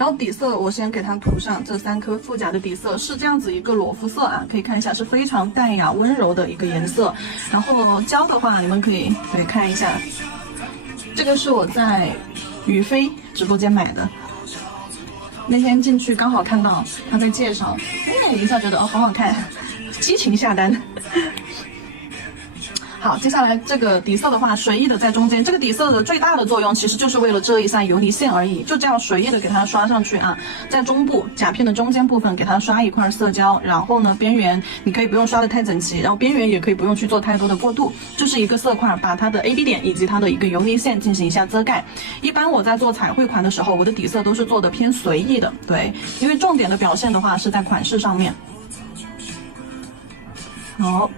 然后底色我先给它涂上这3颗腹甲的底色，是这样子一个裸肤色啊，可以看一下是非常淡雅温柔的一个颜色。然后胶的话，你们可以看一下，这个是我在宇飞直播间买的。那天进去刚好看到他在介绍，念了一下，觉得哦好好看，激情下单。好，接下来这个底色的话，随意的在中间，这个底色的最大的作用其实就是为了遮一下游离线而已，就这样随意的给它刷上去啊，在中部甲片的中间部分给它刷一块色胶，然后呢边缘你可以不用刷的太整齐，然后边缘也可以不用去做太多的过渡，就是一个色块把它的 AB 点以及它的一个游离线进行一下遮盖。一般我在做彩绘款的时候，我的底色都是做的偏随意的，对，因为重点的表现的话是在款式上面。好。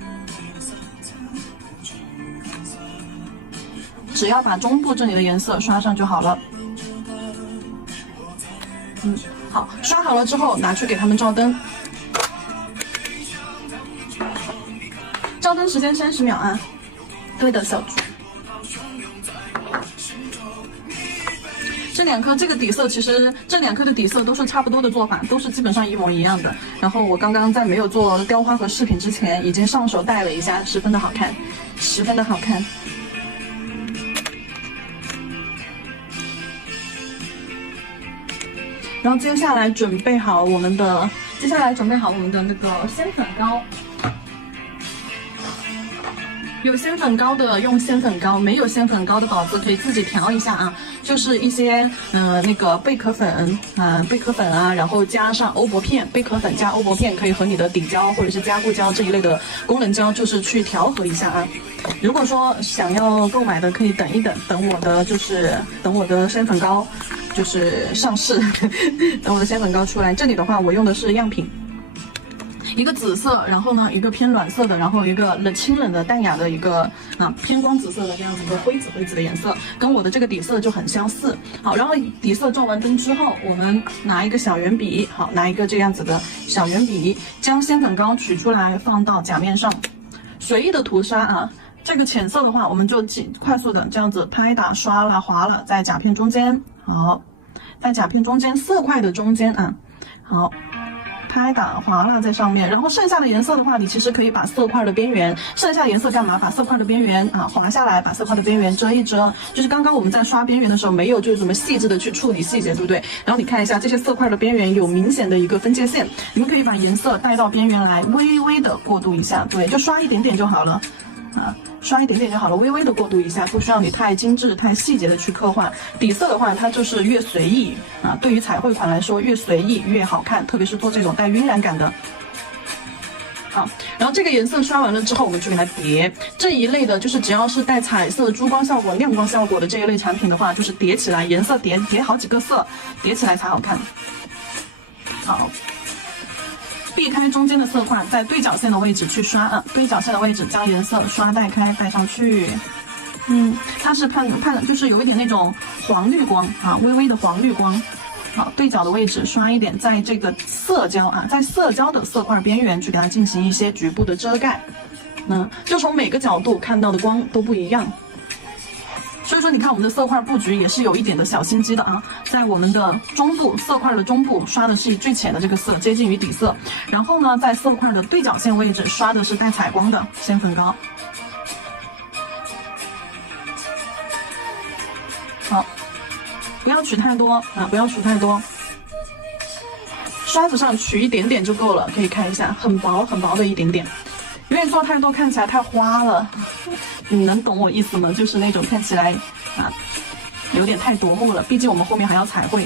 只要把中部这里的颜色刷上就好了。好，刷好了之后拿去给他们照灯。照灯时间30秒啊。对的，小猪。这2颗这个底色，其实这2颗的底色都是差不多的做法，都是基本上一模一样的。然后我刚刚在没有做雕花和饰品之前，已经上手戴了一下，十分的好看，十分的好看。然后接下来准备好我们的那个鲜粉膏，有鲜粉膏的用鲜粉膏，没有鲜粉膏的宝子可以自己调一下啊，就是一些那个贝壳粉啊，然后加上欧泊片，贝壳粉加欧泊片可以和你的底胶或者是加固胶这一类的功能胶就是去调和一下啊。如果说想要购买的可以等一等，等我的鲜粉膏就是上市，等我的鲜粉膏出来。这里的话我用的是样品，一个紫色，然后呢一个偏暖色的，然后一个清冷的淡雅的一个偏光紫色的这样子一个灰紫的颜色，跟我的这个底色就很相似。好，然后底色照完灯之后，我们拿一个小圆笔，好，拿一个这样子的小圆笔，将鲜粉膏取出来放到甲面上，随意的涂刷啊。这个浅色的话，我们就快速的这样子拍打刷了划了，在甲片中间，好，在甲片中间色块的中间啊，好，拍打划了在上面。然后剩下的颜色的话，你其实可以把色块的边缘，剩下的颜色干嘛？把色块的边缘划下来，把色块的边缘遮一遮。就是刚刚我们在刷边缘的时候，没有就怎么细致的去处理细节，对不对？然后你看一下这些色块的边缘有明显的一个分界线，你们可以把颜色带到边缘来，微微的过渡一下，对，就刷一点点就好了。刷一点点就好了，微微的过渡一下，不需要你太精致、太细节的去刻画。底色的话，它就是越随意啊，对于彩绘款来说，越随意越好看，特别是做这种带晕染感的。好，然后这个颜色刷完了之后，我们去给它叠。这一类的就是只要是带彩色、珠光效果、亮光效果的这一类产品的话，就是叠起来，颜色叠好几个色，叠起来才好看。好。避开中间的色块，在对角线的位置去刷啊，对角线的位置将颜色刷带开，带上去。它是看就是有一点那种黄绿光啊，微微的黄绿光。好，对角的位置刷一点，在这个色胶啊，在色胶的色块边缘去给它进行一些局部的遮盖。就从每个角度看到的光都不一样。所以说你看我们的色块布局也是有一点的小心机的啊，在我们的中部色块的中部刷的是最浅的这个色，接近于底色，然后呢在色块的对角线位置刷的是带彩光的鲜粉膏。好，不要取太多啊，不要取太多，刷子上取一点点就够了，可以看一下，很薄很薄的一点点。因为做太多看起来太花了，你能懂我意思吗？就是那种看起来有点太夺目了，毕竟我们后面还要彩绘。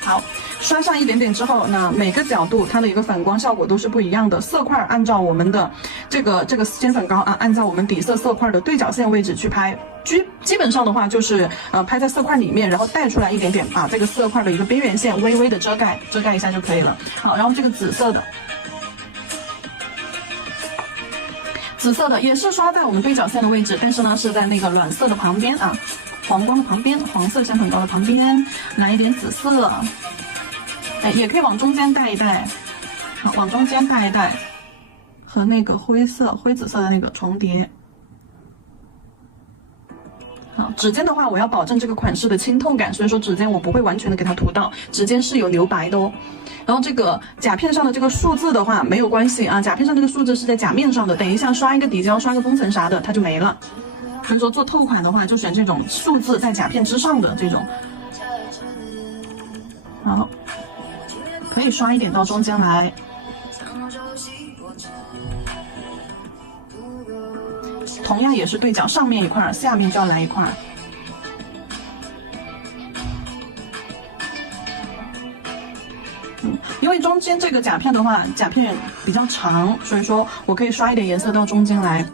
好，刷上一点点之后，那每个角度它的一个反光效果都是不一样的。色块按照我们的这个鲜粉膏啊，按照我们底色色块的对角线位置去拍。基本上的话就是拍在色块里面，然后带出来一点点，把这个色块的一个边缘线微微的遮盖一下就可以了。好，然后这个紫色的也是刷在我们对角线的位置，但是呢是在那个暖色的旁边啊，黄光的旁边，黄色鲜粉膏的旁边来一点紫色，也可以往中间带一带，好，往中间带一带，和那个灰紫色的那个重叠。啊。指尖的话，我要保证这个款式的清透感，所以说指尖我不会完全的给它涂到，指尖是有留白的哦。然后这个甲片上的这个数字的话没有关系啊，甲片上这个数字是在甲面上的，等一下刷一个底胶，刷个封层啥的，它就没了。所以说做透款的话，就选这种数字在甲片之上的这种。好，可以刷一点到中间来。同样也是对角，上面一块，下面就要来一块。因为中间这个甲片的话，甲片比较长，所以说我可以刷一点颜色到中间来。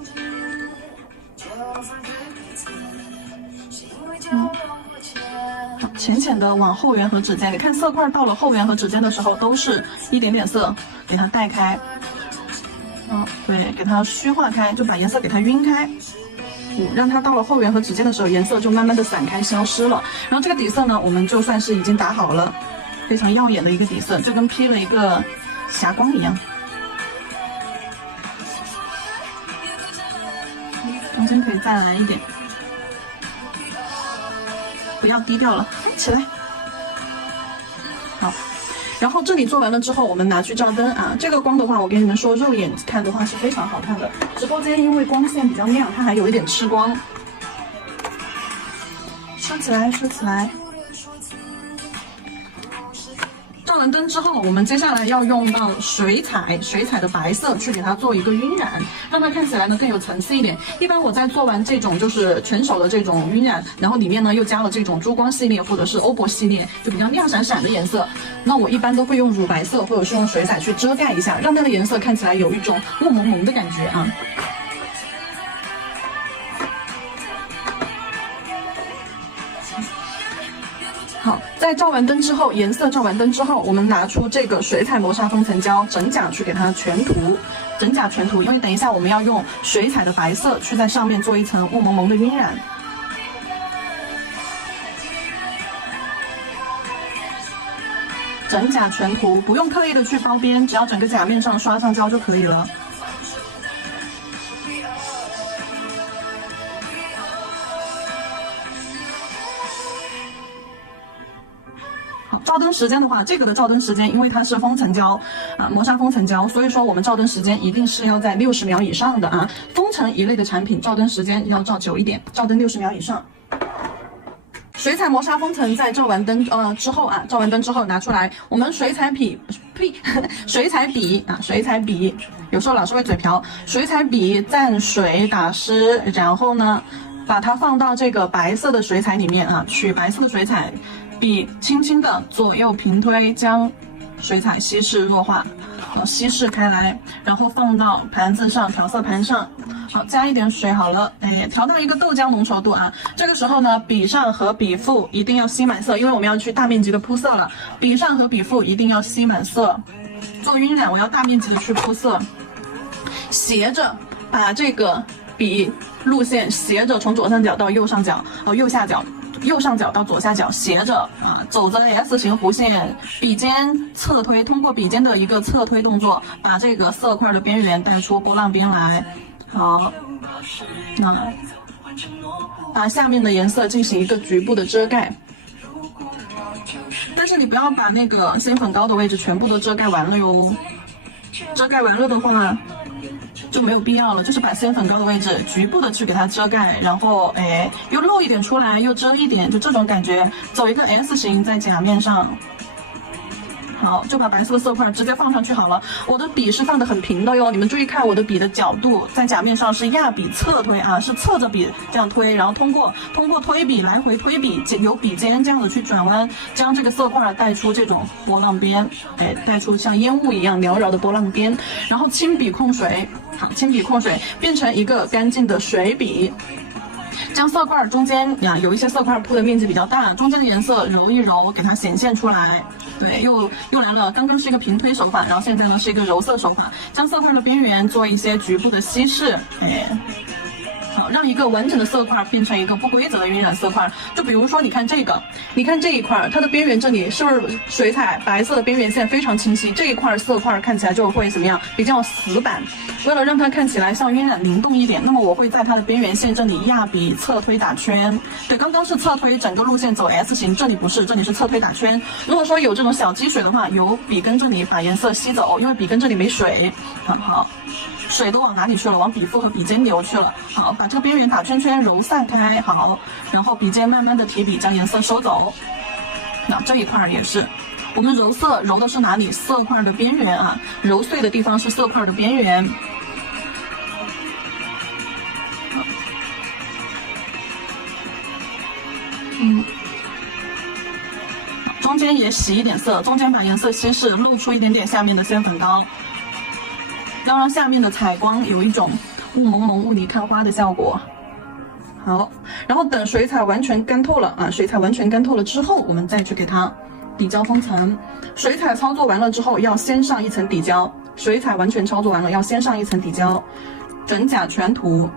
浅浅的往后缘和指尖，你看色块到了后缘和指尖的时候，都是一点点色给它带开。对，给它虚化开，就把颜色给它晕开。让它到了后缘和指尖的时候，颜色就慢慢的散开消失了。然后这个底色呢，我们就算是已经打好了。非常耀眼的一个底色，就跟披了一个霞光一样。中间可以再来一点，不要低调了，起来。好，然后这里做完了之后，我们拿去照灯啊。这个光的话，我跟你们说，肉眼看的话是非常好看的。直播间因为光线比较亮，它还有一点吃光。收起来，收起来。照完灯之后，我们接下来要用到水彩的白色去给它做一个晕染，让它看起来呢更有层次一点。一般我在做完这种就是全手的这种晕染，然后里面呢又加了这种珠光系列或者是欧泊系列，就比较亮闪闪的颜色，那我一般都会用乳白色或者是用水彩去遮盖一下，让那个颜色看起来有一种雾蒙蒙的感觉啊。好，在照完灯之后，颜色照完灯之后，我们拿出这个水彩磨砂封层胶整甲去给它全涂，整甲全涂，因为等一下我们要用水彩的白色去在上面做一层雾蒙蒙的晕染。整甲全涂，不用刻意的去包边，只要整个甲面上刷上胶就可以了。照灯时间的话，这个的照灯时间，因为它是封层胶啊，磨砂封层胶，所以说我们照灯时间一定是要在60秒以上的啊。封层一类的产品，照灯时间要照久一点，照灯60秒以上。水彩磨砂封层在照完灯之后啊，照完灯之后拿出来，我们水彩笔，水彩笔啊，水彩笔，有时候老师会嘴瓢，水彩笔蘸水打湿，然后呢，把它放到这个白色的水彩里面啊，取白色的水彩。笔轻轻的左右平推，将水彩稀释弱化，稀释开来，然后放到盘子上，调色盘上。好，加一点水好了，调到一个豆浆浓稠度啊。这个时候呢，笔上和笔腹一定要吸满色，因为我们要去大面积的铺色了。笔上和笔腹一定要吸满色。做晕染，我要大面积的去铺色，斜着把这个笔路线斜着从左上角到右上角，右下角。右上角到左下角斜着啊，走着 S 型弧线，笔尖侧推，通过笔尖的一个侧推动作，把这个色块的边缘带出波浪边来。好，那把下面的颜色进行一个局部的遮盖，但是你不要把那个鲜粉膏的位置全部都遮盖完了哟，遮盖完了的话就没有必要了，就是把鲜粉膏的位置局部的去给它遮盖，然后又露一点出来，又遮一点，就这种感觉，走一个 S 型在甲面上。好，就把白色的色块直接放上去好了。我的笔是放的很平的哟，你们注意看我的笔的角度，在甲面上是压笔侧推啊，是侧着笔这样推，然后通过推笔来回推笔，由笔尖这样子去转弯，将这个色块带出这种波浪边，带出像烟雾一样缭绕的波浪边，然后轻笔控水，好，轻笔控水变成一个干净的水笔。将色块中间呀，有一些色块铺的面积比较大，中间的颜色揉一揉，给它显现出来。对，又来了，刚刚是一个平推手法，然后现在呢是一个揉色手法，将色块的边缘做一些局部的稀释。好，好，让一个完整的色块变成一个不规则的晕染色块。就比如说，你看这个，你看这一块，它的边缘这里是不是水彩白色的边缘线非常清晰？这一块色块看起来就会怎么样？比较死板。为了让它看起来像晕染灵动一点，那么我会在它的边缘线这里压笔侧推打圈。对，刚刚是侧推整个路线走 S 型，这里不是，这里是侧推打圈。如果说有这种小积水的话，由笔根这里把颜色吸走，因为笔根这里没水。好。水都往哪里去了？往笔腹和笔尖流去了。好，把这个边缘打圈圈揉散开。好，然后笔尖慢慢的提笔将颜色收走。那这一块也是，我们揉色揉的是哪里？色块的边缘啊，揉碎的地方是色块的边缘。中间也洗一点色，中间把颜色稀释，露出一点点下面的鲜粉膏。要让下面的采光有一种雾蒙蒙雾里看花的效果。好，然后等水彩完全干透了啊，水彩完全干透了之后，我们再去给它底胶封层。水彩操作完了之后，要先上一层底胶。水彩完全操作完了，要先上一层底胶，整甲全涂。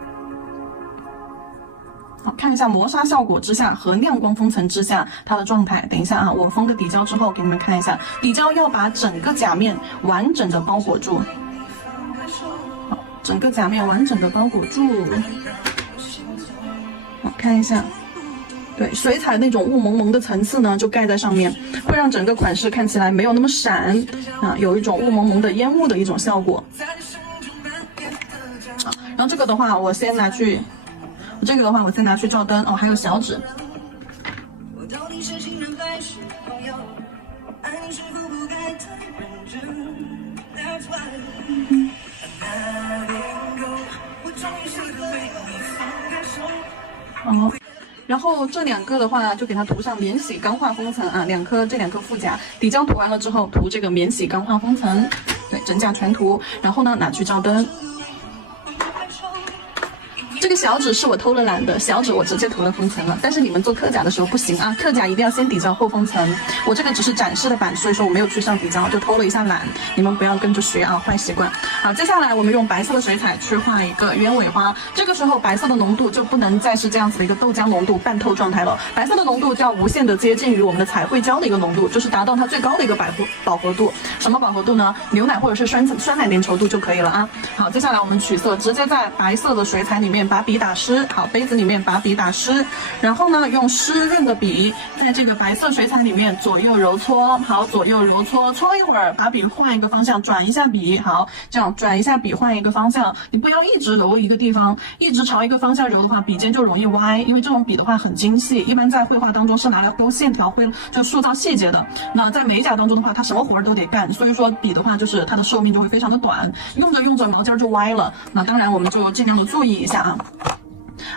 好，看一下磨砂效果之下和亮光封层之下它的状态。等一下啊，我封个底胶之后给你们看一下，底胶要把整个甲面完整的包裹住。好，整个甲面完整的包裹住。好，看一下，对，水彩那种雾蒙蒙的层次呢，就盖在上面，会让整个款式看起来没有那么闪啊，有一种雾蒙蒙的烟雾的一种效果。好，然后这个的话，我先拿去照灯哦，还有小纸。哦，然后这两个的话就给它涂上免洗钢化封层啊，这两颗副甲底胶涂完了之后，涂这个免洗钢化封层，对，整甲全涂，然后呢拿去照灯。这个小纸是我偷了懒的，小纸我直接涂了封层了，但是你们做刻甲的时候不行啊，刻甲一定要先底胶后封层。我这个只是展示的版，所以说我没有去上底胶，就偷了一下懒，你们不要跟着学啊，坏习惯。好，接下来我们用白色的水彩去画一个鸢尾花，这个时候白色的浓度就不能再是这样子的一个豆浆浓度半透状态了，白色的浓度就要无限的接近于我们的彩绘胶的一个浓度，就是达到它最高的一个饱和度。什么饱和度呢？牛奶或者是酸奶粘稠度就可以了啊。好，接下来我们取色，直接在白色的水彩里面把笔打湿，好，杯子里面把笔打湿，然后呢，用湿润的笔在这个白色水彩里面左右揉搓，好，左右揉搓，搓一会儿，把笔换一个方向，转一下笔，好，这样转一下笔，换一个方向，你不要一直揉一个地方，一直朝一个方向揉的话，笔尖就容易歪，因为这种笔的话很精细，一般在绘画当中是拿来勾线条、就塑造细节的。那在美甲当中的话，它什么活儿都得干，所以说笔的话就是它的寿命就会非常的短，用着用着毛尖就歪了。那当然我们就尽量的注意一下啊。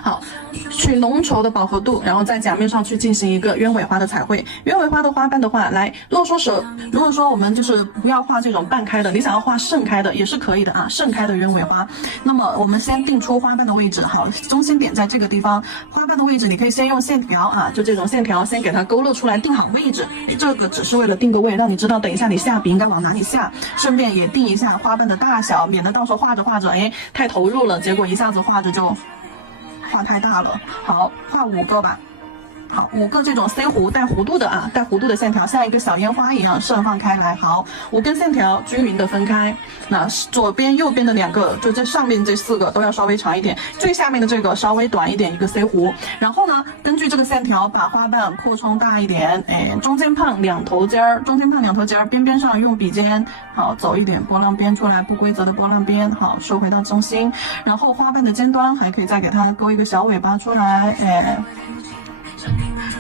好，取浓稠的饱和度，然后在甲面上去进行一个鸢尾花的彩绘。鸢尾花的花瓣的话，来，如果说我们就是不要画这种半开的，你想要画盛开的也是可以的啊，盛开的鸢尾花。那么我们先定出花瓣的位置，好，中心点在这个地方，花瓣的位置你可以先用线条啊，就这种线条先给它勾勒出来，定好位置。这个只是为了定个位，让你知道等一下你下笔应该往哪里下，顺便也定一下花瓣的大小，免得到时候画着画着，哎，太投入了，结果一下子画着就画太大了。好，画5个吧。好，5个这种 C 弧带弧度的啊，带弧度的线条，像一个小烟花一样盛放开来。好，5根线条均匀的分开。那左边、右边的2个，就这上面这4个都要稍微长一点，最下面的这个稍微短一点，一个 C 弧。然后呢，根据这个线条把花瓣扩充大一点，哎，中间胖2头尖儿，边边上用笔尖，好，走一点波浪边出来，不规则的波浪边，好，收回到中心。然后花瓣的尖端还可以再给它勾一个小尾巴出来，哎。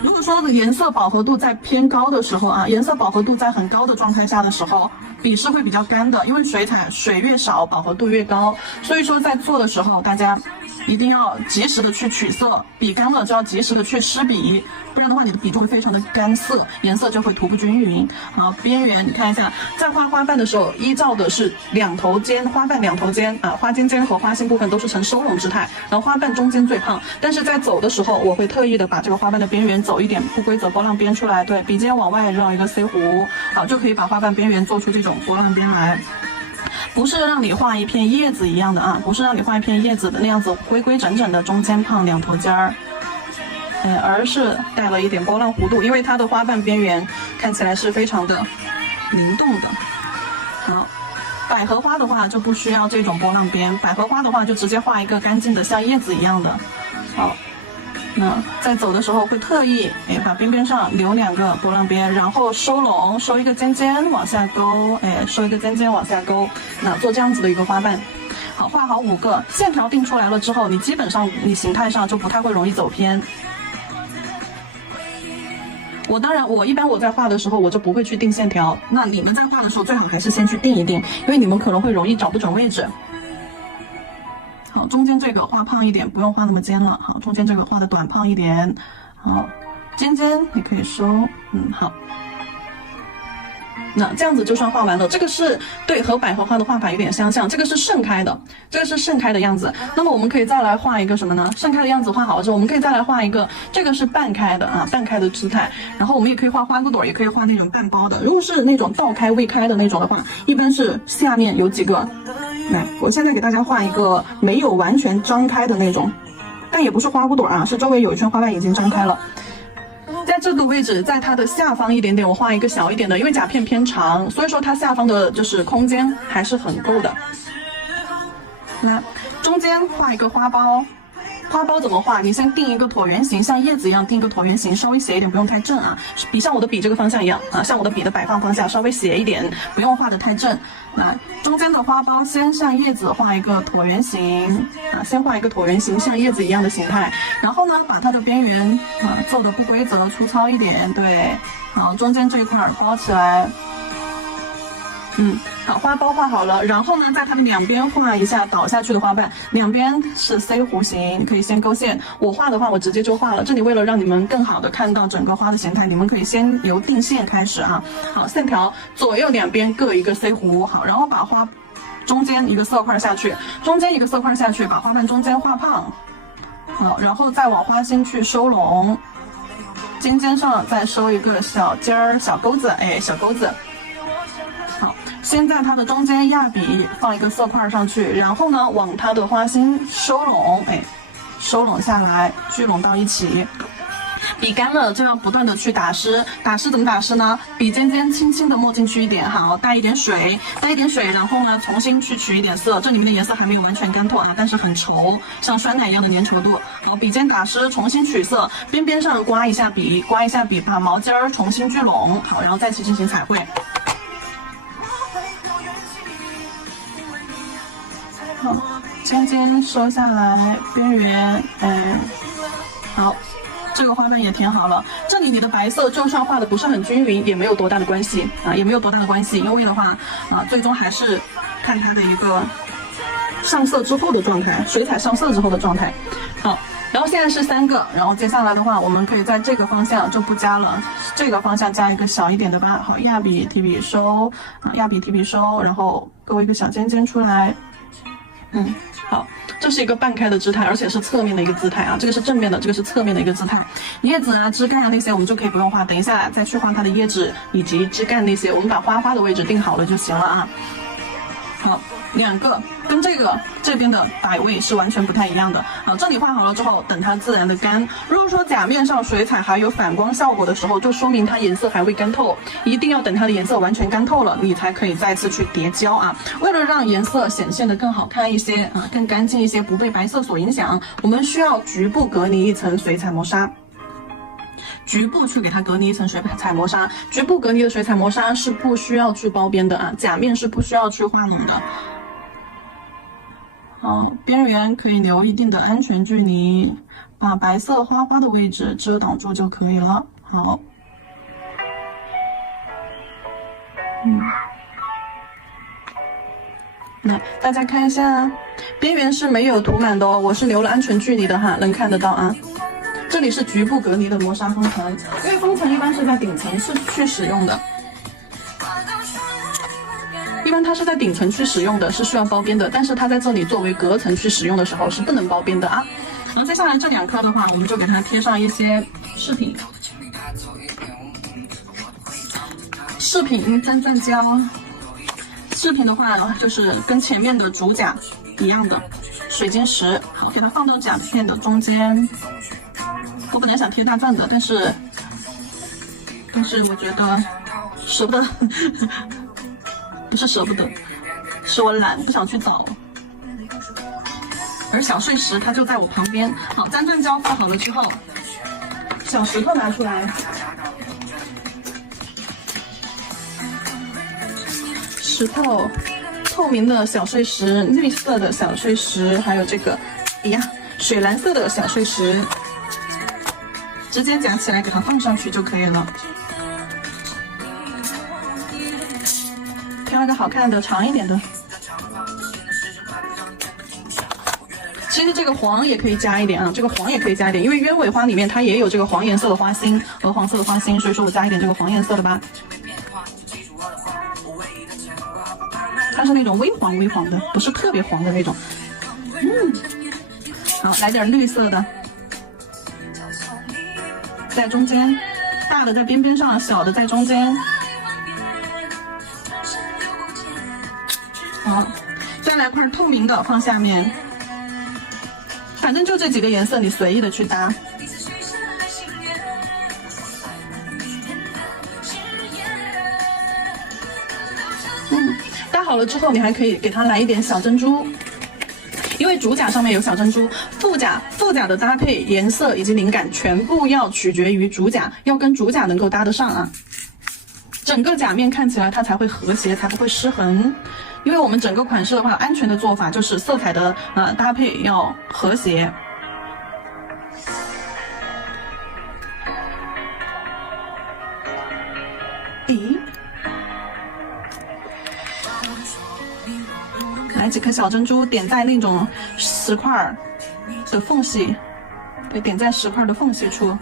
如果说颜色饱和度在偏高的时候啊，颜色饱和度在很高的状态下的时候，笔是会比较干的，因为水彩水越少饱和度越高，所以说在做的时候大家一定要及时的去取色，笔干了就要及时的去湿笔，不然的话你的笔就会非常的干涩，颜色就会涂不均匀。好，边缘你看一下，在画花瓣的时候依照的是2头尖，花瓣2头尖啊，花尖尖和花心部分都是呈收拢之态，然后花瓣中间最胖，但是在走的时候我会特意的把这个花瓣的边缘走一点不规则波浪边出来，对，笔尖往外绕一个 C 弧，好，就可以把花瓣边缘做出这种波浪边来。不是让你画一片叶子一样的啊，不是让你画一片叶子的那样子规规整整的中间胖两头尖儿，而是带了一点波浪弧度，因为它的花瓣边缘看起来是非常的灵动的。好，百合花的话就不需要这种波浪边，百合花的话就直接画一个干净的像叶子一样的。好，那在走的时候会特意把边边上留2个波浪边，然后收拢，收一个尖尖往下勾，收一个尖尖往下勾，那做这样子的一个花瓣。好，画好5个，线条定出来了之后，你基本上你形态上就不太会容易走偏。我一般我在画的时候我就不会去定线条，那你们在画的时候最好还是先去定一定，因为你们可能会容易找不准位置。好，中间这个画胖一点，不用画那么尖了。好，中间这个画的短胖一点。好，尖尖你可以收，好。那这样子就算画完了，这个是对和百合花的画法有点相像，这个是盛开的，这个是盛开的样子。那么我们可以再来画一个什么呢？盛开的样子画好了之后，我们可以再来画一个，这个是半开的啊，半开的姿态。然后我们也可以画花骨朵，也可以画那种半包的。如果是那种倒开未开的那种的话，一般是下面有几个。来，我现在给大家画一个没有完全张开的那种，但也不是花骨朵啊，是周围有一圈花瓣已经张开了。在这个位置，在它的下方一点点，我画一个小一点的，因为甲片偏长，所以说它下方的就是空间还是很够的。那中间画一个花苞，花苞怎么画？你先定一个椭圆形，像叶子一样定一个椭圆形，稍微斜一点，不用太正啊，像我的笔这个方向一样啊，像我的笔的摆放方向稍微斜一点，不用画得太正。那中间的花苞先像叶子画一个椭圆形啊，先画一个椭圆形，像叶子一样的形态，然后呢，把它的边缘做的不规则、粗糙一点，对，好，中间这一块包起来。好，花苞画好了，然后呢，在它的两边画一下倒下去的花瓣，两边是 C 弧形，可以先勾线。我画的话，我直接就画了。这里为了让你们更好的看到整个花的形态，你们可以先由定线开始啊。好，线条左右两边各一个 C 弧，好，然后把花中间一个色块下去，中间一个色块下去，把花瓣中间画胖，好，然后再往花心去收拢，尖尖上再收一个小尖儿、小钩子，小钩子。先在它的中间压笔放一个色块上去，然后呢往它的花心收拢，收拢下来，聚拢到一起。笔干了就要不断的去打湿，打湿怎么打湿呢？笔尖尖轻轻的没进去一点，好，带一点水，然后呢重新去取一点色，这里面的颜色还没有完全干透啊，但是很稠，像酸奶一样的粘稠度。好，笔尖打湿，重新取色，边边上刮一下笔，把毛尖儿重新聚拢，好，然后再去进行彩绘。好，尖尖收下来，边缘，好，这个花瓣也填好了。这里你的白色就算画的不是很均匀，也没有多大的关系啊，因为的话最终还是看它的一个上色之后的状态，水彩上色之后的状态。好，然后现在是3个，然后接下来的话，我们可以在这个方向就不加了，这个方向加一个小一点的吧。好，压笔提笔收，然后勾一个小尖尖出来。好，这是一个半开的姿态，而且是侧面的一个姿态啊，这个是正面的，这个是侧面的一个姿态。叶子啊、枝干啊那些我们就可以不用画，等一下再去画它的叶子以及枝干那些，我们把花的位置定好了就行了啊。好，2个跟这边的摆位是完全不太一样的。好，这里画好了之后，等它自然的干。如果说甲面上水彩还有反光效果的时候，就说明它颜色还未干透，一定要等它的颜色完全干透了，你才可以再次去叠胶啊。为了让颜色显现的更好看一些啊，更干净一些，不被白色所影响，我们需要局部隔离一层水彩磨砂。局部去给它隔离一层水彩磨砂，局部隔离的水彩磨砂是不需要去包边的啊，甲面是不需要去画拢的。好，边缘可以留一定的安全距离，把白色花的位置遮挡住就可以了。好，那大家看一下，边缘是没有涂满的哦，我是留了安全距离的哈，能看得到啊。这里是局部隔离的磨砂封层，因为封层一般是在顶层去使用的，一般它是在顶层去使用的，是需要包边的，但是它在这里作为隔层去使用的时候是不能包边的啊。然后接下来这2颗的话，我们就给它贴上一些饰品，沾胶。饰品的话就是跟前面的主甲一样的水晶石，好，给它放到甲片的中间。我本来想贴大钻的，但是我觉得舍不得，不是舍不得，是我懒，不想去找。而小碎石它就在我旁边。好，粘钻胶放好了之后，小石头拿出来，石头，透明的小碎石，绿色的小碎石，还有这个，哎呀，水蓝色的小碎石，直接夹起来给它放上去就可以了。挑一个好看的，长一点的。其实这个黄也可以加一点啊，这个黄也可以加一点，因为鸢尾花里面它也有这个黄颜色的花心，鹅黄色的花心，所以说我加一点这个黄颜色的吧。它是那种微黄微黄的，不是特别黄的那种。好，来点绿色的，在中间，大的在边边上，小的在中间。好，再来块透明的放下面。反正就这几个颜色，你随意的去搭。搭好了之后，你还可以给它来一点小珍珠，因为主甲上面有小珍珠。副甲的搭配颜色以及灵感全部要取决于主甲，要跟主甲能够搭得上啊。整个甲面看起来它才会和谐，才不会失衡。因为我们整个款式的话，安全的做法就是色彩的搭配要和谐。咦，来几颗小珍珠，点在那种石块的缝隙，对，点在石块的缝隙处。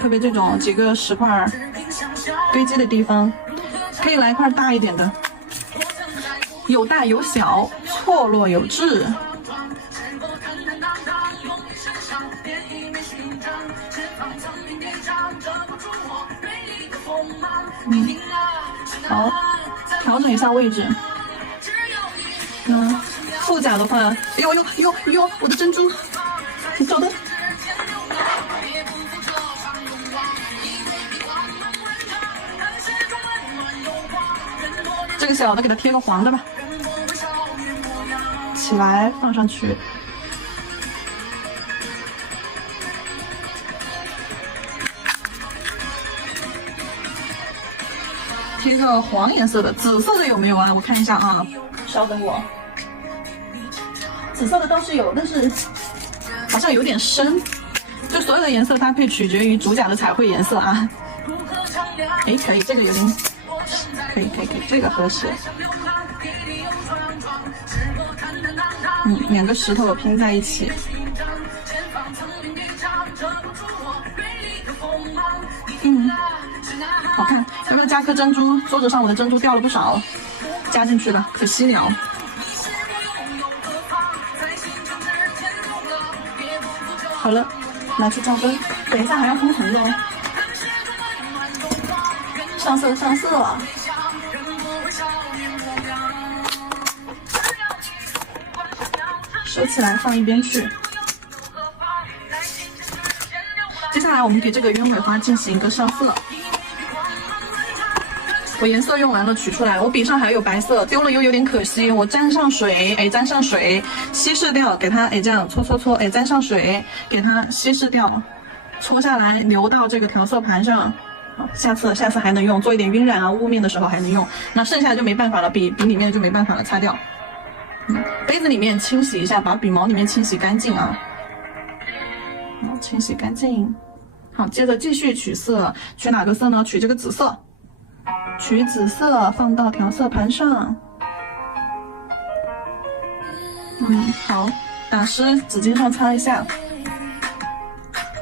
特别这种几个石块堆积的地方，可以来一块大一点的。有大有小，错落有致。好，调整一下位置。副甲的话，哟，我的珍珠，你找的。这个小的给它贴个黄的吧。起来放上去，贴个黄颜色的，紫色的有没有啊？我看一下啊，稍等我。紫色的倒是有，但是好像有点深。就所有的颜色搭配取决于主甲的彩绘颜色啊。哎，可以，这个有点可以，这个合适。两个石头拼在一起。好看。要不要加颗珍珠？桌子上我的珍珠掉了不少，加进去吧，可惜了。好了，拿去照灯，等一下还要封层的哦。上色。收起来放一边去。接下来我们给这个鸢尾花进行一个上色。我颜色用完了取出来，我笔上还有白色，丢了又有点可惜。我沾上水，沾上水，稀释掉，给它这样搓，沾上水，给它稀释掉，搓下来留到这个调色盘上。好，下次还能用，做一点晕染啊、雾面的时候还能用。那剩下就没办法了，笔里面就没办法了，擦掉。杯子里面清洗一下，把笔毛里面清洗干净啊。好，清洗干净。好，接着继续取色，取哪个色呢？取这个紫色。取紫色放到调色盘上。好，打湿，纸巾上擦一下。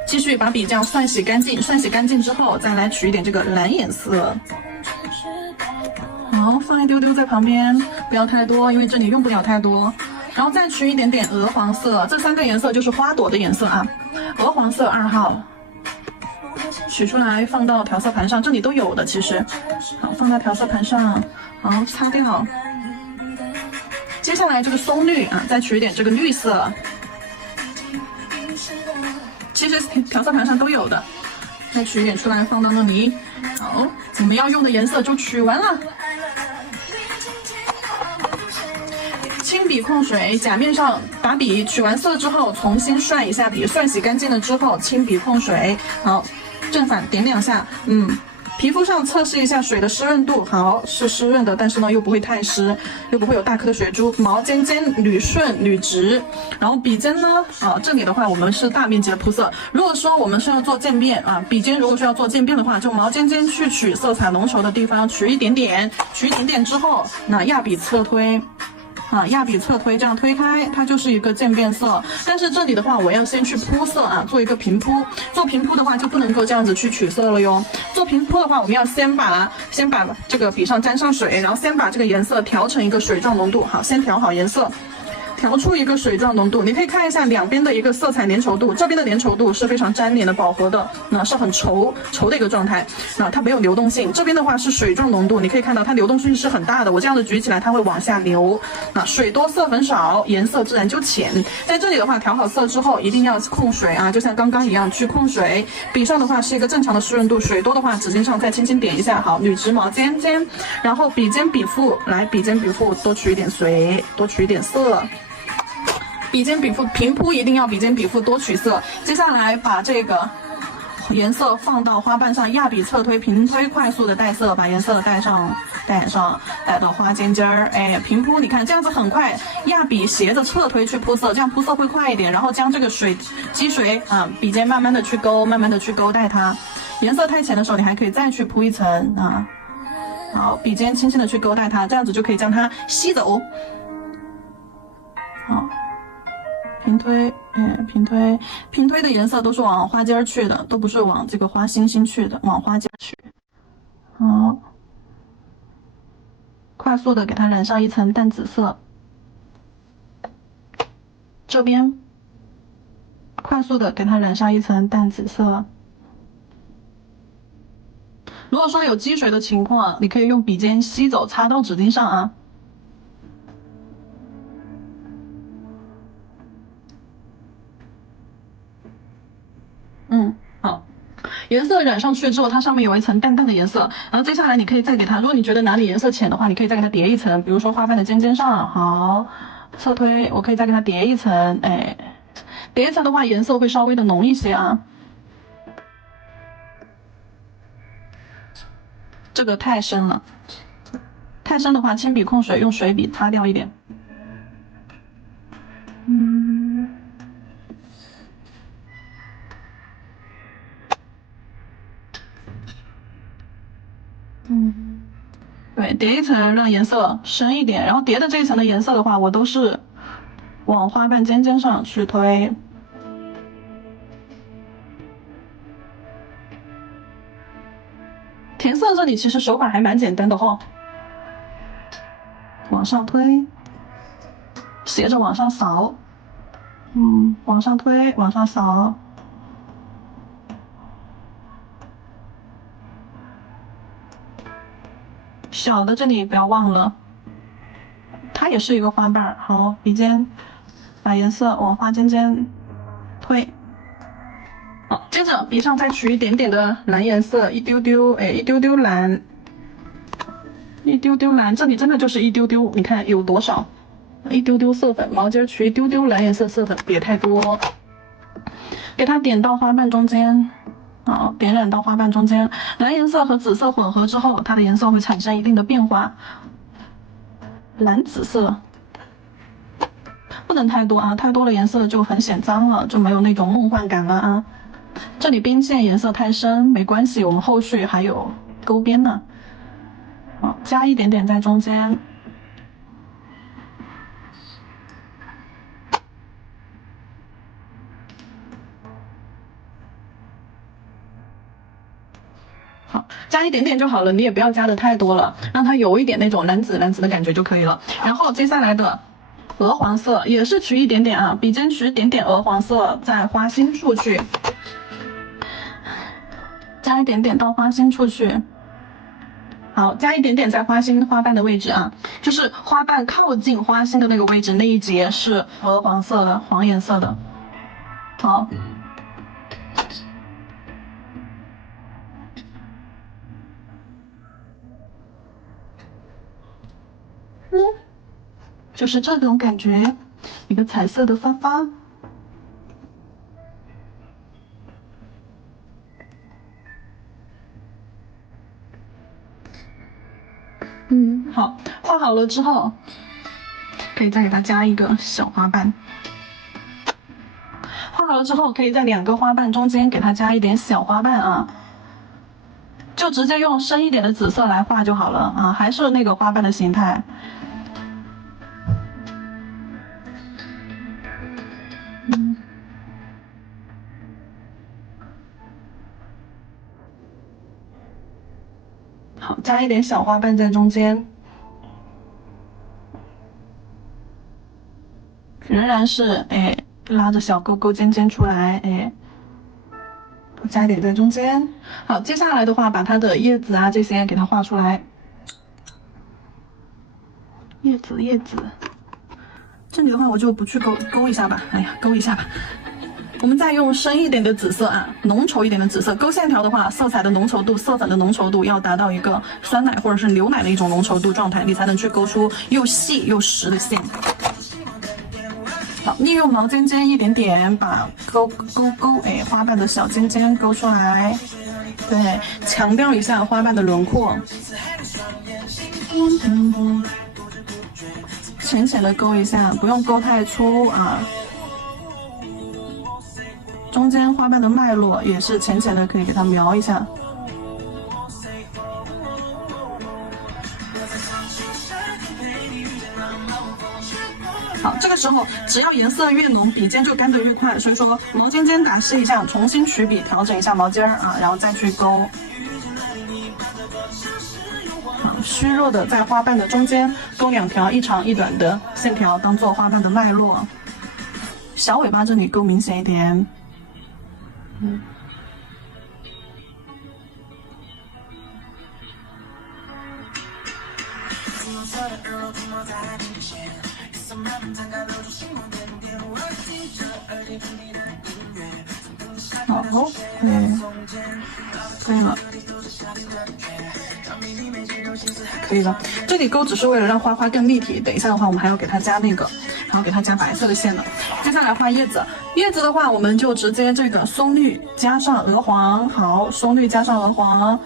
继续把笔这样涮洗干净，涮洗干净之后，再来取一点这个蓝颜色。好，放一丢丢在旁边，不要太多，因为这里用不了太多。然后再取一点点鹅黄色，这3个颜色就是花朵的颜色啊。鹅黄色2号，取出来放到调色盘上，这里都有的其实。好，放到调色盘上，好，擦掉。接下来这个松绿啊，再取一点这个绿色，其实调色盘上都有的，再取一点出来放到那里。好，我们要用的颜色就取完了。轻笔控水，甲面上把笔取完色之后，重新涮一下笔，涮洗干净了之后，轻笔控水，好，正反点2下，皮肤上测试一下水的湿润度，好，是湿润的，但是呢又不会太湿，又不会有大颗的水珠。毛尖尖捋顺捋直，然后笔尖呢，这里的话我们是大面积的铺色。如果说我们是要做渐变啊，笔尖如果是要做渐变的话，就毛尖尖去取色彩浓稠的地方，取一点点之后，那压笔侧推。压笔侧推，这样推开，它就是一个渐变色。但是这里的话，我要先去铺色啊，做一个平铺。做平铺的话，就不能够这样子去取色了哟。做平铺的话，我们要先把这个笔上沾上水，然后先把这个颜色调成一个水状浓度。好，先调好颜色。调出一个水状浓度，你可以看一下两边的一个色彩粘稠度，这边的粘稠度是非常粘连的饱和的，那是很稠的一个状态，那它没有流动性。这边的话是水状浓度，你可以看到它流动性是很大的，我这样子举起来它会往下流，那水多色粉少，颜色自然就浅。在这里的话调好色之后一定要控水啊，就像刚刚一样去控水。笔上的话是一个正常的湿润度，水多的话纸巾上再轻轻点一下，好，捋直毛尖尖，然后笔尖笔腹多取一点水，多取一点色。笔尖笔腹平铺一定要笔尖笔腹多取色。接下来把这个颜色放到花瓣上，压笔侧推平推，快速的带色，把颜色带到花尖尖儿。平铺，你看这样子很快，压笔斜着侧推去铺色，这样铺色会快一点。然后将这个积水啊，笔尖慢慢的去勾带它。颜色太浅的时候，你还可以再去铺一层啊。好，笔尖轻轻的去勾带它，这样子就可以将它吸走。好。平推的颜色都是往花尖去的，都不是往这个花心去的，往花尖去。好，快速的给它染上一层淡紫色。这边快速的给它染上一层淡紫色。如果说有积水的情况，你可以用笔尖吸走，擦到纸巾上啊。好，颜色染上去之后，它上面有一层淡淡的颜色，然后接下来你可以再给它，如果你觉得哪里颜色浅的话，你可以再给它叠一层，比如说花瓣的尖尖上，好，侧推，我可以再给它叠一层，叠一层的话颜色会稍微的浓一些啊。这个太深了，太深的话，轻笔控水，用水笔擦掉一点。对，叠一层让颜色深一点，然后叠的这一层的颜色的话，我都是往花瓣尖尖上去推。填色这里其实手法还蛮简单的哈，往上推，斜着往上扫，往上推，往上扫。小的这里不要忘了，它也是一个花瓣。好，笔尖把颜色往花尖尖推。好，接着笔上再取一点点的蓝颜色，一丢丢蓝，一丢丢蓝，这里真的就是一丢丢，你看有多少？一丢丢色粉，毛尖取一丢丢蓝颜色色粉，别太多，给它点到花瓣中间。好，点染到花瓣中间，蓝颜色和紫色混合之后，它的颜色会产生一定的变化。蓝紫色不能太多啊，太多了颜色就很显脏了，就没有那种梦幻感了啊。这里边线颜色太深没关系，我们后续还有勾边呢。好，加一点点在中间。好，加一点点就好了，你也不要加的太多了，让它有一点那种蓝紫的感觉就可以了。然后接下来的鹅黄色也是取一点点啊，笔尖取一点点鹅黄色在花心处去。加一点点到花心处去。好，加一点点在花心花瓣的位置啊，就是花瓣靠近花心的那个位置，那一节是鹅黄色的，黄颜色的。好，就是这种感觉，一个彩色的发发。好，画好了之后，可以再给它加一个小花瓣。画好了之后，可以在2个花瓣中间给它加一点小花瓣啊，就直接用深一点的紫色来画就好了啊，还是那个花瓣的形态。好，加一点小花瓣在中间。仍然是拉着小勾勾尖尖出来，加一点在中间。好，接下来的话，把它的叶子啊这些给它画出来。叶子，这里的话我就不去勾一下吧，勾一下吧。我们再用深一点的紫色啊，浓稠一点的紫色勾线条的话，色彩的浓稠度、色粉的浓稠度要达到一个酸奶或者是牛奶的一种浓稠度状态，你才能去勾出又细又实的线。好，利用毛尖尖一点点把勾，花瓣的小尖尖勾出来，对，强调一下花瓣的轮廓。浅浅的勾一下，不用勾太粗啊。中间花瓣的脉络也是浅浅的，可以给它描一下。好，这个时候只要颜色越浓，笔尖就干得越快，所以说毛尖尖打湿一下，重新取笔，调整一下毛尖啊，然后再去勾。好，虚弱的在花瓣的中间勾2条一长一短的线条，当做花瓣的脉络。小尾巴这里勾明显一点。好，对了，可以了。这里勾只是为了让花花更立体，等一下的话我们还要给它加还要给它加白色的线的。接下来画叶子，叶子的话我们就直接这个松绿加上鹅黄，好，松绿加上鹅黄。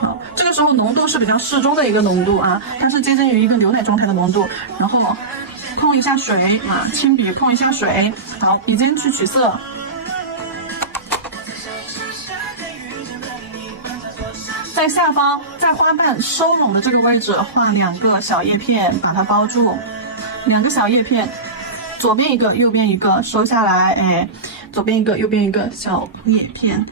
好，这个时候浓度是比较适中的一个浓度啊，它是接近于一个牛奶状态的浓度，然后碰一下水啊，轻笔碰一下水，好，笔尖去取色。在下方，在花瓣收拢的这个位置画2个小叶片，把它包住。2个小叶片，左边一个，右边一个，收下来，左边一个，右边一个小叶片，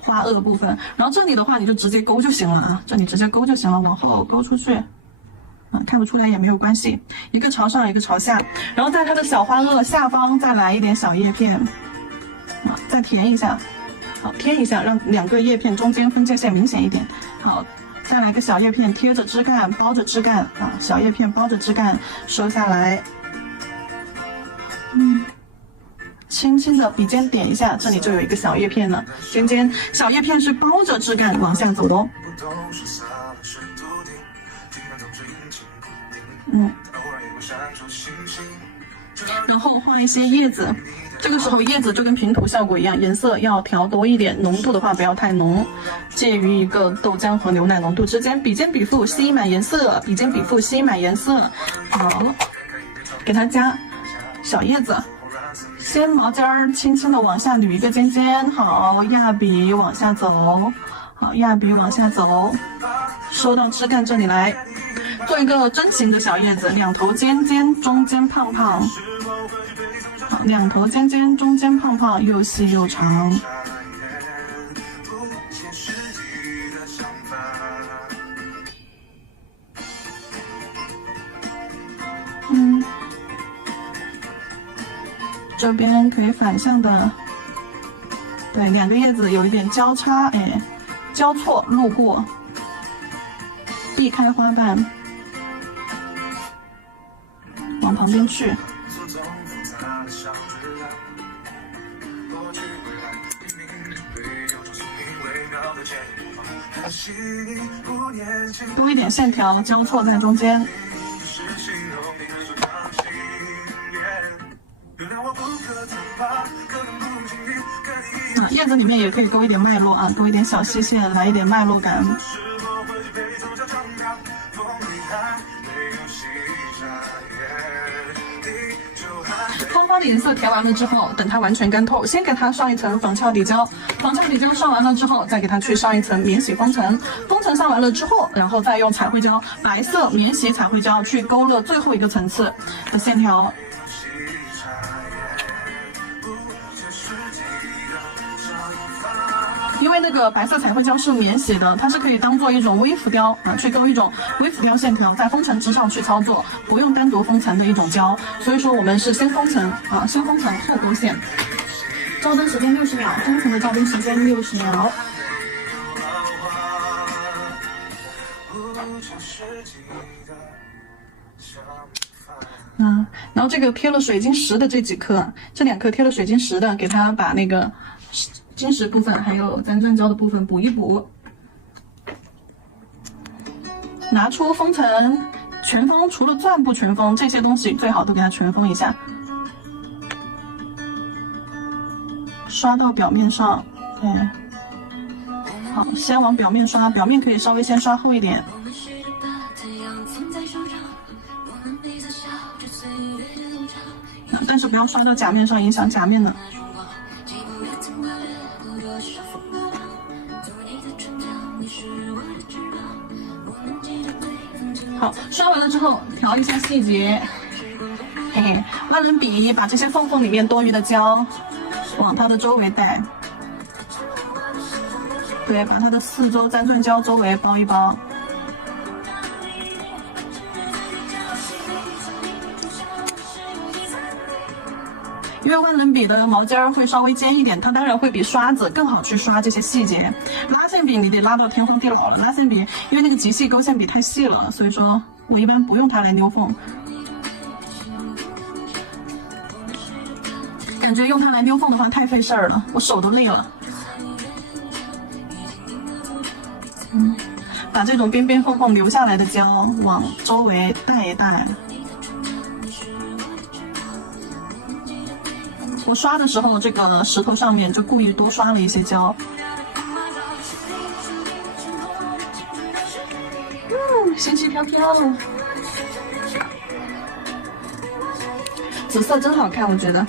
花萼部分。然后这里的话，你就直接勾就行了啊，这里直接勾就行了，往后勾出去。看不出来也没有关系，一个朝上，一个朝下。然后在它的小花萼下方再来一点小叶片，再填一下。好，添一下，让2个叶片中间分界线明显一点。好，再来个小叶片贴着枝干，包着枝干啊，小叶片包着枝干收下来。轻轻的笔尖点一下，这里就有一个小叶片了。尖尖小叶片是包着枝干往下走的哦。然后画一些叶子。这个时候叶子就跟平涂效果一样，颜色要调多一点，浓度的话不要太浓，介于一个豆浆和牛奶浓度之间。笔尖笔腹吸满颜色，笔尖笔腹吸满颜色。好了，给它加小叶子，先毛尖儿轻轻的往下捋一个尖尖，好，压笔往下走，好，压笔往下走，收到枝干这里来，做一个针形的小叶子，2头尖尖，中间胖胖。2头尖尖，中间胖胖，又细又长。这边可以反向的对，两个叶子有一点交叉，哎，交错路过，避开花瓣，往旁边去。多一点线条交错在中间。叶子里面也可以勾一点脉络啊，勾一点小细线，来一点脉络感。花花的颜色调完了之后，等它完全干透，先给它上一层防翘底胶。防翘底胶上完了之后，再给它去上一层免洗封层。封层上完了之后，然后再用彩绘胶，白色免洗彩绘胶去勾勒最后一个层次的线条。因为那个白色彩绘胶是免洗的，它是可以当做一种微浮雕啊，去勾一种微浮雕线条，在封层之上去操作，不用单独封层的一种胶。所以说我们是先封层啊，先封层后勾线。照灯时间60秒，封层的照灯时间60秒。然后这个贴了水晶石的这几颗，这2颗贴了水晶石的，给它把那个晶石部分还有甾钻胶的部分补一补。拿出封层，全封，除了钻不全封，这些东西最好都给它全封一下。刷到表面上，对，好，先往表面刷，表面可以稍微先刷厚一点。但是不要刷到甲面上，影响甲面的。好，刷完了之后调一下细节，嘿嘿，万能笔把这些缝缝里面多余的胶往它的周围带，对，把它的4周甾钻胶周围包一包。因为万能笔的毛尖会稍微尖一点，它当然会比刷子更好去刷这些细节。拉线笔你得拉到天荒地老了，拉线笔因为那个极细勾线笔太细了，所以说我一般不用它来溜缝。感觉用它来溜缝的话太费事儿了，我手都累了。把这种边边缝缝留下来的胶往周围带一带。我刷的时候，这个石头上面就故意多刷了一些胶。仙气飘飘，紫色真好看，我觉得。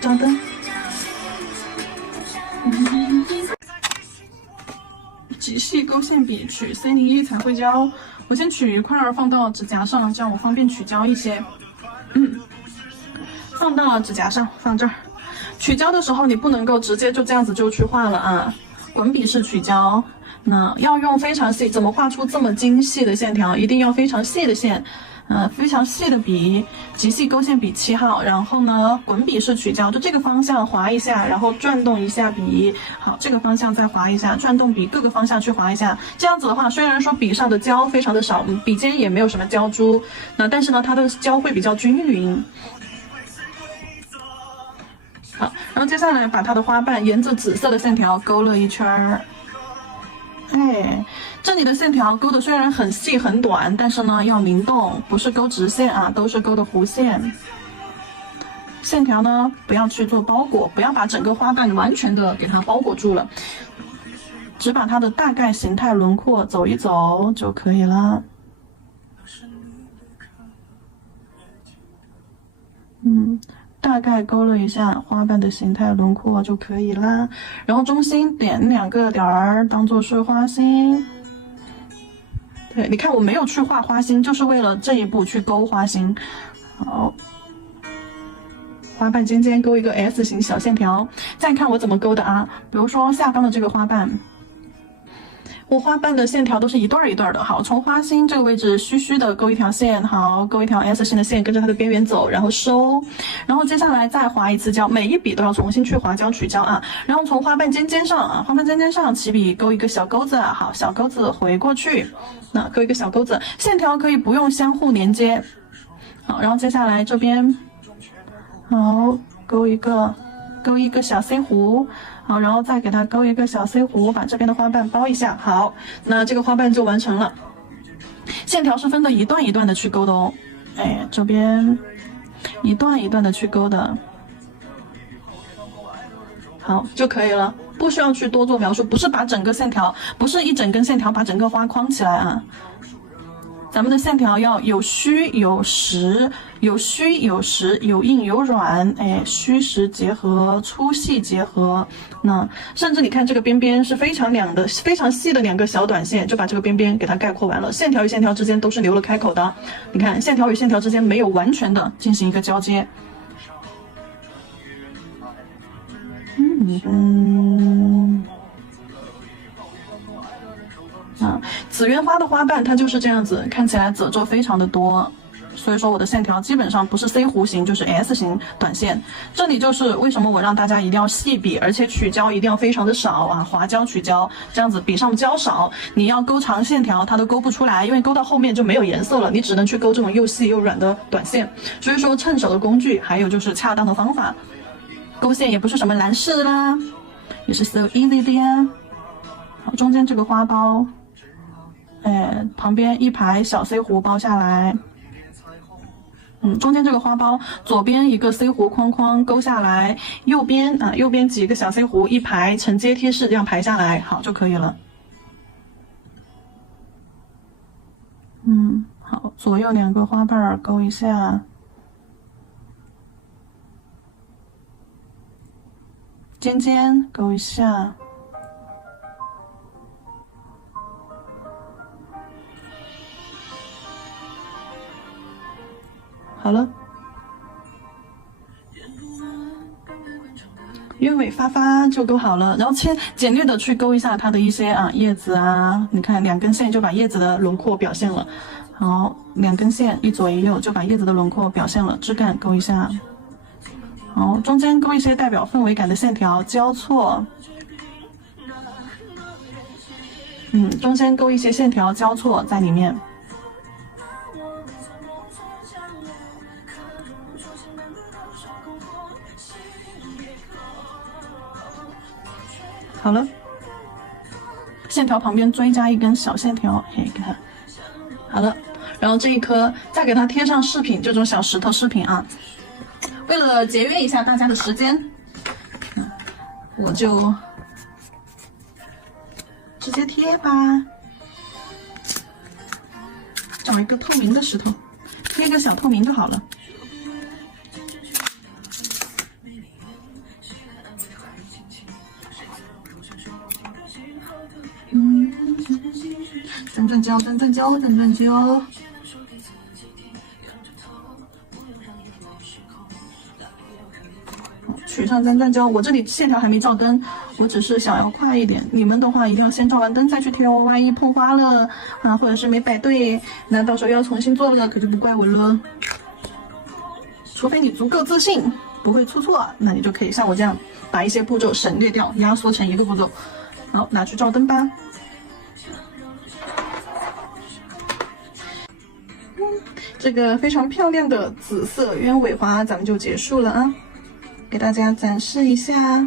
照灯。极细勾线笔取 C01彩绘胶，我先取一块放到指甲上，这样我方便取胶一些。放到指甲上，放这儿。取胶的时候，你不能够直接就这样子就去画了啊，滚笔式取胶。那要用非常细，怎么画出这么精细的线条？一定要非常细的线，非常细的笔，极细勾线笔7号。然后呢，滚笔式取胶，就这个方向划一下，然后转动一下笔。好，这个方向再划一下，转动笔，各个方向去划一下。这样子的话，虽然说笔上的胶非常的少，笔尖也没有什么胶珠，但是呢，它的胶会比较均匀。好，然后接下来把它的花瓣沿着紫色的线条勾勒一圈儿。哎，这里的线条勾的虽然很细很短，但是呢要灵动，不是勾直线啊，都是勾的弧线。线条呢不要去做包裹，不要把整个花瓣完全的给它包裹住了，只把它的大概形态轮廓走一走就可以了。大概勾勒一下花瓣的形态轮廓就可以啦。然后中心点2个点儿，当做是花心。对，你看我没有去画花心，就是为了这一步去勾花心。好，花瓣尖尖勾一个 S 型小线条。再看我怎么勾的啊，比如说下方的这个花瓣，我花瓣的线条都是一段一段的。好，从花心这个位置虚虚的勾一条线，好，勾一条 S 型的线，跟着它的边缘走，然后收，然后接下来再划一次胶，每一笔都要重新去划胶取胶啊。然后从花瓣尖尖上啊，花瓣尖尖上起笔勾一个小钩子，好，小钩子回过去，那勾一个小钩子，线条可以不用相互连接。好，然后接下来这边，好，勾一个小 C 弧。好，然后再给它勾一个小 C 弧，把这边的花瓣包一下。好，那这个花瓣就完成了。线条是分的一段一段的去勾的哦，哎，这边一段一段的去勾的。好就可以了，不需要去多做描述，不是把整个线条，不是一整根线条把整个花框起来啊。咱们的线条要有虚有实，有虚有实，有硬有软，哎，虚实结合，粗细结合。那甚至你看这个边边是非常细的两个小短线，就把这个边边给它概括完了。线条与线条之间都是留了开口的，你看线条与线条之间没有完全的进行一个交接。紫鸢花的花瓣它就是这样子，看起来褶皱非常的多，所以说我的线条基本上不是 C 弧形就是 S 型短线。这里就是为什么我让大家一定要细笔，而且取胶一定要非常的少啊，划胶取胶，这样子笔上胶少，你要勾长线条它都勾不出来，因为勾到后面就没有颜色了，你只能去勾这种又细又软的短线。所以说趁手的工具，还有就是恰当的方法，勾线也不是什么难事啦，也是 so easy 的呀。好，中间这个花苞。旁边一排小 C 弧包下来，中间这个花苞左边一个 C 弧框框勾下来，右边几个小 C 弧一排呈阶梯式这样排下来，好就可以了。好，左右两个花瓣勾一下，尖尖勾一下。好了，鸢尾发发就勾好了，然后简略的去勾一下它的一些叶子啊，你看两根线就把叶子的轮廓表现了。好，两根线一左一右就把叶子的轮廓表现了，枝干勾一下。好，中间勾一些代表氛围感的线条交错。中间勾一些线条交错在里面。好了，线条旁边追加一根小线条，嘿，给它好了。然后这一颗再给它贴上饰品，这种小石头饰品啊。为了节约一下大家的时间，我就直接贴吧。找一个透明的石头，贴个小透明就好了。转转胶，转转胶，转转胶。取上转转胶，我这里线条还没照灯，我只是想要快一点。你们的话一定要先照完灯再去贴哦，万一碰花了或者是没摆对，那到时候要重新做了，可就不怪我了。除非你足够自信，不会出错，那你就可以像我这样把一些步骤省略掉，压缩成一个步骤。好，拿去照灯吧。这个非常漂亮的紫色鸢尾花咱们就结束了啊，给大家展示一下。